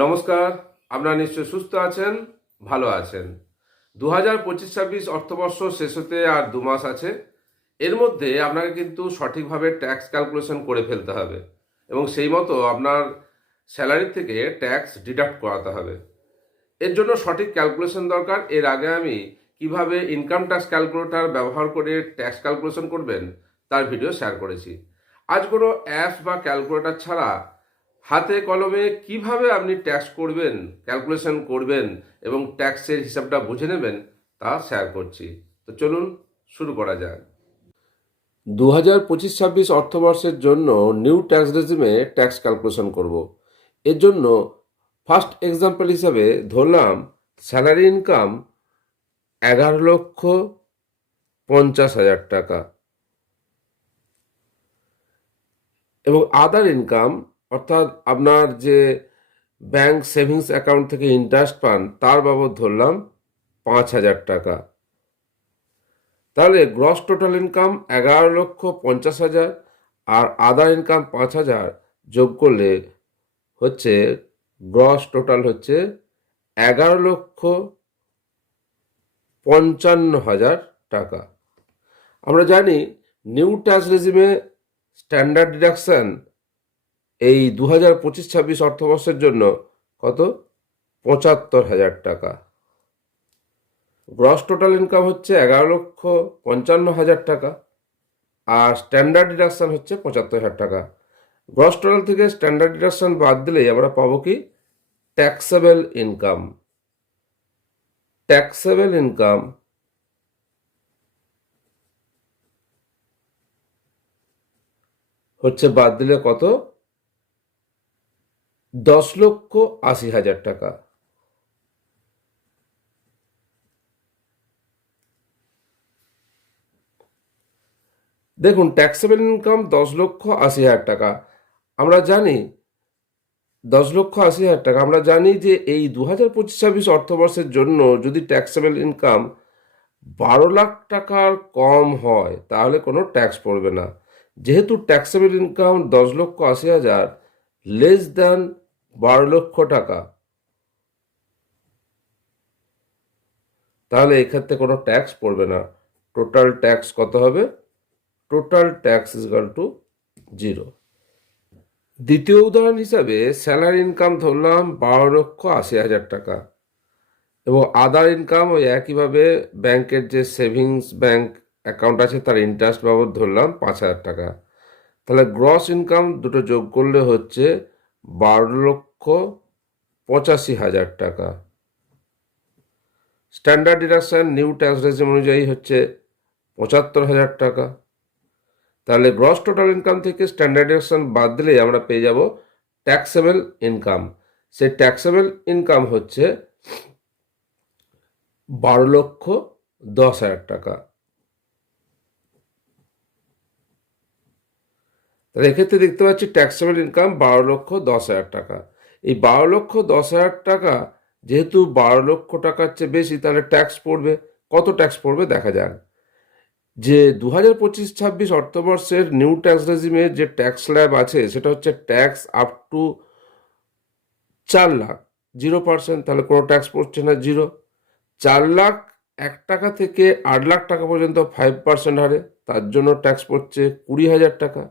নমস্কার, আপনারা নিশ্চয়ই সুস্থ আছেন, ভালো আছেন। 2025-26 অর্থবর্ষ শেষ হতে আর 2 মাস আছে। এর মধ্যে আপনাকে কিন্তু সঠিকভাবে ট্যাক্স ক্যালকুলেশন করে ফেলতে হবে এবং সেই মতো আপনার স্যালারি থেকে ট্যাক্স ডিডাক্ট করাতে হবে। এর জন্য সঠিক ক্যালকুলেশন দরকার। এর আগে আমি কিভাবে ইনকাম ট্যাক্স ক্যালকুলেটর ব্যবহার করে ট্যাক্স ক্যালকুলেশন করবেন তার ভিডিও শেয়ার করেছি। আজ কোনো অ্যাপস বা ক্যালকুলেটর ছাড়া হাতে কলমে কিভাবে আপনি ট্যাক্স করবেন, ক্যালকুলেশন করবেন এবং ট্যাক্সের হিসাবটা বুঝে নেবেন তা শেয়ার করছি। তো চলুন শুরু করা যাক। 2025-26 অর্থবর্ষের জন্য নিউ ট্যাক্স রেজিমে ট্যাক্স ক্যালকুলেশন করব। এর জন্য ফার্স্ট এক্সাম্পল হিসাবে ধরলাম স্যালারি ইনকাম 11,50,000 টাকা এবং আদার ইনকাম অর্থাৎ আপনার যে ব্যাংক সেভিংস অ্যাকাউন্ট থেকে ইন্টারেস্ট পান তার বাবদ ধরলাম 5,000 টাকা। তাহলে গ্রস টোটাল ইনকাম 11,50,000 আর আদার ইনকাম 5,000 যোগ করলে হচ্ছে গ্রস টোটাল হচ্ছে 11,55,000 টাকা। আমরা জানি নিউ ট্যাক্স রেজিমে স্ট্যান্ডার্ড ডিডাকশন এই 2025-26 অর্থবর্ষের জন্য কত? 75,000 টাকা। গ্রস টোটাল ইনকাম হচ্ছে 11,55,000 টাকা আর স্ট্যান্ডার্ড ডিডাকশন হচ্ছে 75,000 টাকা। গ্রস টোটাল থেকে স্ট্যান্ডার্ড ডিডাকশন বাদ দিলেই আমরা পাবো কি? Taxable income. ট্যাক্সেবল ইনকাম হচ্ছে বাদ দিলে কত? 10,80,000 টাকা। দেখুন, ট্যাক্সেবল ইনকাম 10,80,000 টাকা। আমরা জানি 10,80,000 টাকা। আমরা জানি যে এই 2025-26 অর্থবর্ষের জন্য যদি ট্যাক্সেবল ইনকাম 12 লাখ টাকার কম হয় তাহলে কোনো ট্যাক্স পড়বে না। যেহেতু ট্যাক্সেবল ইনকাম 10,80,000 লেস দ্যান 12 লক্ষ টাকা, তাহলে এক্ষেত্রে কোনো ট্যাক্স পড়বে না। টোটাল ট্যাক্স কত হবে? Total tax is equal to 0। দ্বিতীয় উদাহরণ হিসাবে স্যালারি ইনকাম ধরলাম 12,80,000 টাকা এবং আদার ইনকাম ওই একইভাবে ব্যাংকের যে সেভিংস ব্যাংক অ্যাকাউন্ট আছে তার ইন্টারেস্ট বাবদ ধরলাম 5,000 টাকা। তাহলে গ্রস ইনকাম দুটো যোগ করলে হচ্ছে 12,85,000 টাকা। Standard deduction new tax regime অনুযায়ী হচ্ছে 75,000 টাকা। তাহলে গ্রস টোটাল ইনকাম থেকে স্ট্যান্ডার্ড ডিডাকশন বাদ দিলেই আমরা পেয়ে যাব ট্যাক্সেবল ইনকাম। সেই ট্যাক্সেবল ইনকাম হচ্ছে 12,10,000 টাকা। তাহলে এক্ষেত্রে দেখতে পাচ্ছি ট্যাক্সেবল ইনকাম 12,10,000 টাকা। এই 12,10,000 টাকা যেহেতু 12 লক্ষ টাকার চেয়ে বেশি, তাহলে ট্যাক্স পড়বে। কত ট্যাক্স পড়বে দেখা যাক। যে 2025-26 অর্থবর্ষের নিউ ট্যাক্স রেজিমে যে ট্যাক্স স্ল্যাব আছে সেটা হচ্ছে ট্যাক্স আপ টু 4 লাখ 0%, তাহলে কোনো ট্যাক্স পড়ছে না, 0। 4 লাখ 1 টাকা থেকে 8 লাখ টাকা পর্যন্ত 5% হারে, তার জন্য ট্যাক্স পড়ছে 20,000 টাকা।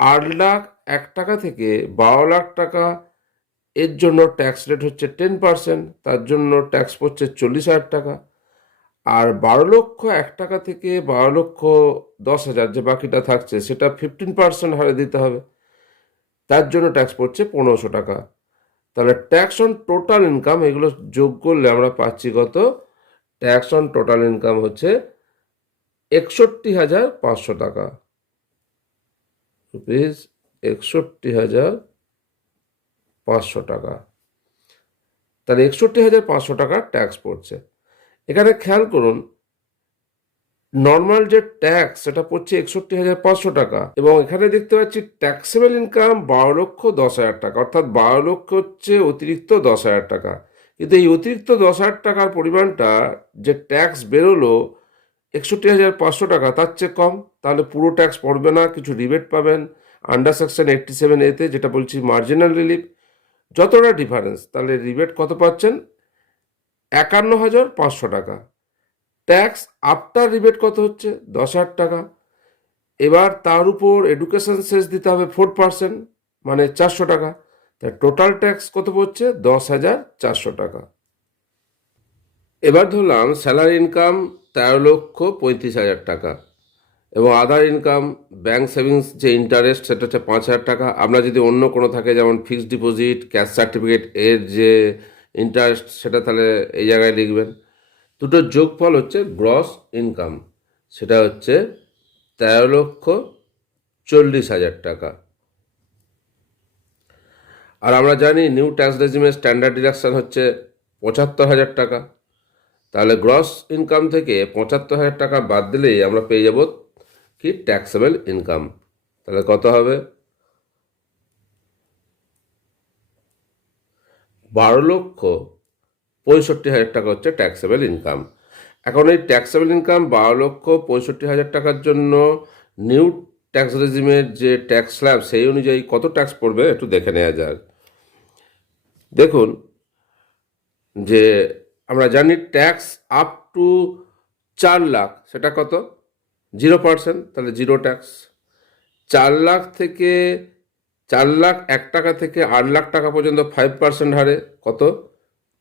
8 লাখ 1 টাকা থেকে 12 লাখ টাকা এর জন্য ট্যাক্স রেট হচ্ছে 10%, তার জন্য ট্যাক্স পড়ছে 40,000 টাকা। আর 12,01 টাকা থেকে 12,10,000 যে বাকিটা থাকছে সেটা 15% হারে দিতে হবে, তার জন্য ট্যাক্স পড়ছে 1,500 টাকা। তাহলে ট্যাক্স অন টোটাল ইনকাম এগুলো যোগ করলে আমরা পাচ্ছি কত? ট্যাক্স অন টোটাল ইনকাম হচ্ছে 61,500 টাকা। রুপিস 61,500 টাকা। তাহলে 61,500 টাকা ট্যাক্স পড়ছে। এখানে খেয়াল করুন, নর্মাল যে ট্যাক্স সেটা পড়ছে 61,500 টাকা এবং এখানে দেখতে পাচ্ছি ট্যাক্সেবল ইনকাম 12,10,000 টাকা, অর্থাৎ 12 লক্ষ হচ্ছে অতিরিক্ত 10,000 টাকা। কিন্তু এই অতিরিক্ত 10,000 টাকার পরিমাণটা যে ট্যাক্স বেরোলো 61,500 টাকা তার চেয়ে কম, তাহলে পুরো ট্যাক্স পড়বে না, কিছু রিবেট পাবেন আন্ডার সেকশন 87A তে, যেটা বলছি মার্জিনাল রিলিফ। যতটা ডিফারেন্স, তাহলে রিবেট কত পাচ্ছেন? 51,500 টাকা। ট্যাক্স আফটার রিবেট কত হচ্ছে? 10,000 টাকা। এবার তার উপর এডুকেশন সেস দিতে হবে 4%, মানে 400 টাকা। তাই টোটাল ট্যাক্স কত পড়ছে? 10,400 টাকা। এবার ধরলাম স্যালারি ইনকাম 13,35,000 টাকা, এবং আদার ইনকাম ব্যাংক সেভিংস যে ইন্টারেস্ট সেটা হচ্ছে 5,000 টাকা। আমরা যদি অন্য কোনো থাকে, যেমন ফিক্সড ডিপোজিট, ক্যাশ সার্টিফিকেট, এর যে ইন্টারেস্ট সেটা তাহলে এই জায়গায় লিখবেন। দুটোর যোগফল হচ্ছে গ্রস ইনকাম, সেটা হচ্ছে 13,40,000 টাকা। আর আমরা জানি নিউ ট্যাক্স রেজিমের স্ট্যান্ডার্ড ডিডাকশন হচ্ছে 75,000 টাকা। তাহলে গ্রস ইনকাম থেকে 75,000 টাকা বাদ দিলেই আমরা পেয়ে যাব কি? Taxable income. তাহলে কত হবে? 12,65,000 টাকা হচ্ছে ট্যাক্সেবল ইনকাম। এখন এই ট্যাক্সেবল ইনকাম 12,65,000 টাকার জন্য নিউ ট্যাক্স রেজিমের যে ট্যাক্স স্ল্যাব সেই অনুযায়ী কত ট্যাক্স পড়বে একটু দেখে নেওয়া যাক। দেখুন যে আমরা জানি ট্যাক্স আপ টু 4 লাখ সেটা কত? 0%, তাহলে জিরো ট্যাক্স। 4 লাখ থেকে 4,01,000 টাকা থেকে 8 লাখ টাকা পর্যন্ত 5% হারে কত?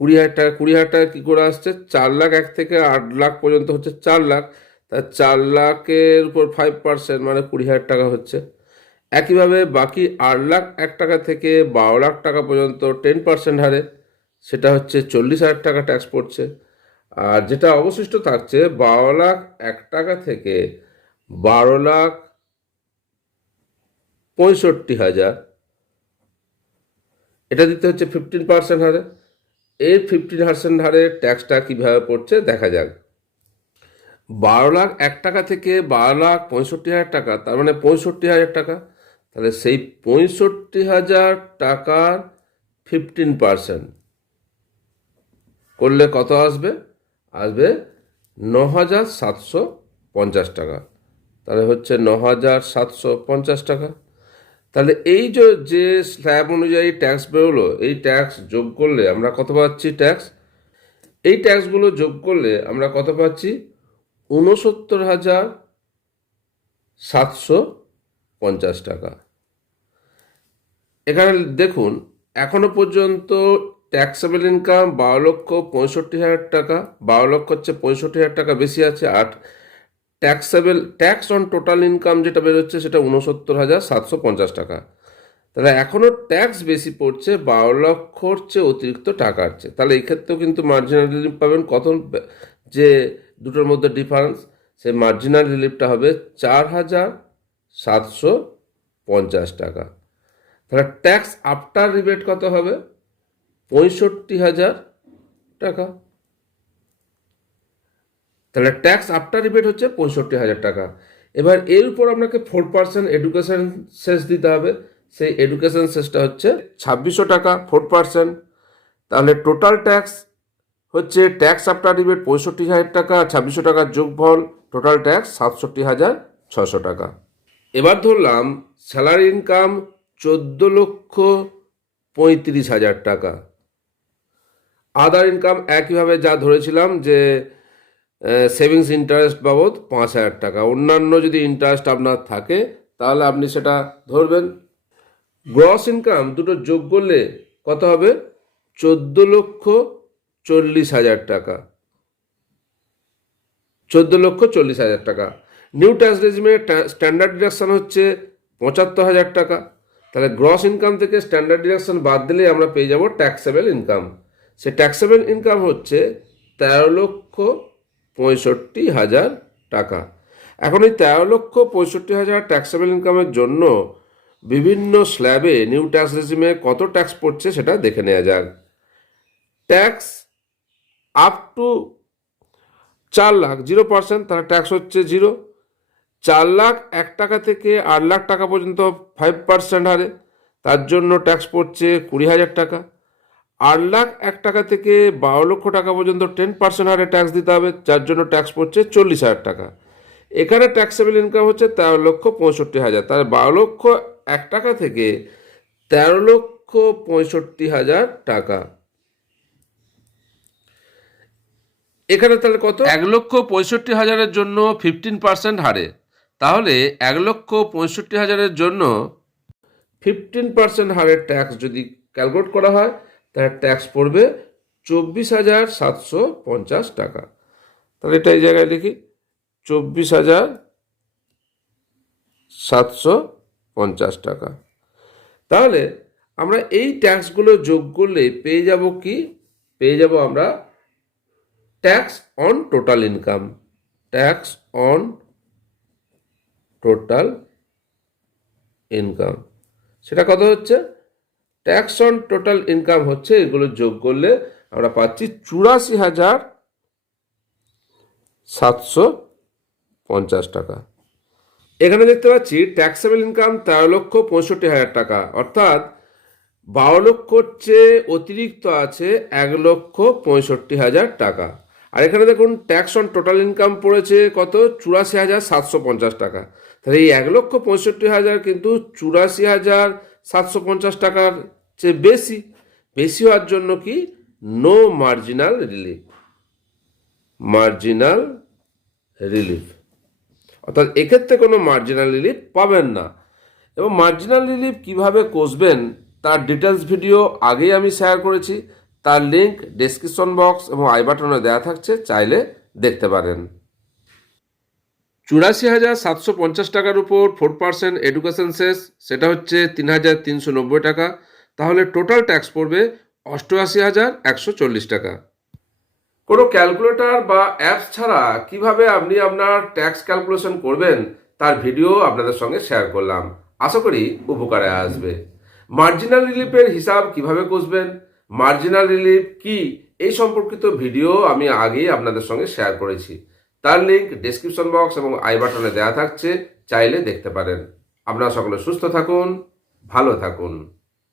20,000 টাকা। 20,000 টাকা কী করে আসছে? 4,01,000 থেকে 8 লাখ পর্যন্ত হচ্ছে 4 লাখ, তা 4 লাখের উপর 5% মানে 20,000 টাকা হচ্ছে। একইভাবে বাকি 8,01,000 টাকা থেকে 12 লাখ টাকা পর্যন্ত 10% হারে সেটা হচ্ছে 40,000 টাকা ট্যাক্স পড়ছে। আর যেটা অবশিষ্ট থাকছে 12,01,000 টাকা থেকে 12,65,000, এটা দিতে হচ্ছে 15% হারে। এই 15% হারে ট্যাক্সটা কীভাবে পড়ছে দেখা যাক। 12,01,000 টাকা থেকে 12,65,000 টাকা, তার মানে 65,000 টাকা। তাহলে সেই 65,000 টাকার 15% করলে কত আসবে? আসবে 9,750 টাকা। তাহলে হচ্ছে 9,750 টাকা। তাহলে এই যে স্ল্যাব অনুযায়ী ট্যাক্স বেরোলো, এই ট্যাক্স যোগ করলে আমরা কত পাচ্ছি? ট্যাক্স এই ট্যাক্সগুলো যোগ করলে আমরা কত পাচ্ছি? 69,750 টাকা। এখানে দেখুন এখনো পর্যন্ত ট্যাক্সেবল ইনকাম 12,65,000 টাকা। 12 লক্ষ হচ্ছে 65,000 টাকা বেশি আছে। আর ট্যাক্স অন টোটাল ইনকাম যেটা বেরোচ্ছে সেটা 69,750 টাকা। তাহলে এখনও ট্যাক্স বেশি পড়ছে 12 লক্ষর চেয়ে অতিরিক্ত টাকা আছে। তাহলে এই ক্ষেত্রেও কিন্তু মার্জিনাল রিলিফ পাবেন কত? যে দুটোর মধ্যে ডিফারেন্স, সেই মার্জিনাল রিলিফটা হবে 4,750 টাকা। তাহলে ট্যাক্স আফটার রিবেট কত হবে? 65,000 টাকা। তাহলে ট্যাক্স আফটার রিবেট হচ্ছে 65,000 টাকা। এবার এর উপর আপনাকে 4% এডুকেশন সেস দিতে হবে। সেই এডুকেশন সেসটা হচ্ছে 2,600 টাকা, 4%। তাহলে টোটাল ট্যাক্স হচ্ছে ট্যাক্স আফটার রিবেট 65,000 টাকা, 2,600 টাকার যোগফল টোটাল ট্যাক্স 67,600 টাকা। এবার ধরলাম স্যালারি ইনকাম 14,35,000 টাকা। আদার ইনকাম একইভাবে যা ধরেছিলাম যে সেভিংস ইন্টারেস্ট বাবদ 5,000 টাকা। অন্যান্য যদি ইন্টারেস্ট আপনার থাকে তাহলে আপনি সেটা ধরবেন। গ্রস ইনকাম দুটো যোগ করলে কত হবে? 14,40,000 টাকা। 14,40,000 টাকা। নিউ ট্যাক্স রেজিমের স্ট্যান্ডার্ড ডিডাকশন হচ্ছে 75,000 টাকা। তাহলে গ্রস ইনকাম থেকে স্ট্যান্ডার্ড ডিডাকশন বাদ দিলে আমরা পেয়ে যাব ট্যাক্সেবল ইনকাম। সে ট্যাক্সেবল ইনকাম হচ্ছে 13,65,000 টাকা। এখন এই 13,65,000 ট্যাক্সেবল ইনকামের জন্য বিভিন্ন স্ল্যাবে নিউ ট্যাক্স রেজিমে কত ট্যাক্স পড়ছে সেটা দেখে নেওয়া যাক। ট্যাক্স আপ টু 4 লাখ 0%, তাহলে ট্যাক্স হচ্ছে 0। 4,01,000 টাকা থেকে 8 লাখ টাকা পর্যন্ত 5% হারে, তার জন্য ট্যাক্স পড়ছে 20,000 টাকা। 8,01,000 টাকা থেকে 12 লক্ষ টাকা পর্যন্ত 10% হারে ট্যাক্স দিতে হবে, যার জন্য ট্যাক্স পড়ছে 40,000 টাকা। এখানে ট্যাক্সেবল ইনকাম হচ্ছে 13,65,000। তাহলে 12,01,000 টাকা থেকে 13,65,000 1,65,000 টাকা। এখানে তাহলে কত? 1,65,000-এর জন্য 15% হারে, তাহলে 1,65,000-এর জন্য 15% হারের ট্যাক্স যদি ক্যালকুলেট করা হয় তাহলে ট্যাক্স পড়বে 24,750 টাকা। তাহলে এটা এই জায়গায় লিখি 24,750 টাকা। তাহলে আমরা এই ট্যাক্সগুলো যোগ করলে পেয়ে যাব কি? পেয়ে যাব আমরা tax on total income. Tax on total income সেটা কত হচ্ছে? ট্যাক্স অন টোটাল ইনকাম হচ্ছে, এগুলো যোগ করলে আমরা পাচ্ছি 84,750 টাকা। এখানে দেখতে পাচ্ছি ট্যাক্সেবল ইনকাম 13,65,000 টাকা, অর্থাৎ 12 লক্ষর চেয়ে অতিরিক্ত আছে 1,65,000 টাকা। আর এখানে দেখুন ট্যাক্স অন টোটাল ইনকাম পড়েছে কত? 84,750 টাকা। তাহলে এই 1,65,000 কিন্তু 84,750 টাকার চেয়ে বেশি। বেশি হওয়ার জন্য কি? No marginal relief. Marginal relief অর্থাৎ এক্ষেত্রে কোনো মার্জিনাল রিলিফ পাবেন না। এবং মার্জিনাল রিলিফ কিভাবে কষবেন তার ডিটেলস ভিডিও আগেই আমি শেয়ার করেছি, তার লিঙ্ক ডেসক্রিপশন বক্স এবং আই বাটনে দেওয়া থাকছে, চাইলে দেখতে পারেন। 84,750 টাকার উপর 4% এডুকেশন সেস, সেটা হচ্ছে 3,390 টাকা। তাহলে টোটাল ট্যাক্স পড়বে 88,140 টাকা। কোনো ক্যালকুলেটর বা অ্যাপস ছাড়া কিভাবে আপনি আপনার ট্যাক্স ক্যালকুলেশন করবেন তার ভিডিও আপনাদের সঙ্গে শেয়ার করলাম, আশা করি উপকারে আসবে। মার্জিনাল রিলিফের হিসাব কিভাবে কষবেন, মার্জিনাল রিলিফ কি, এই সম্পর্কিত ভিডিও আমি আগেই আপনাদের সঙ্গে শেয়ার করেছি, তার লিঙ্ক ডেসক্রিপশন বক্স এবং আই বাটনে দেওয়া থাকছে, চাইলে দেখতে পারেন। আপনারা সকলে সুস্থ থাকুন, ভালো থাকুন।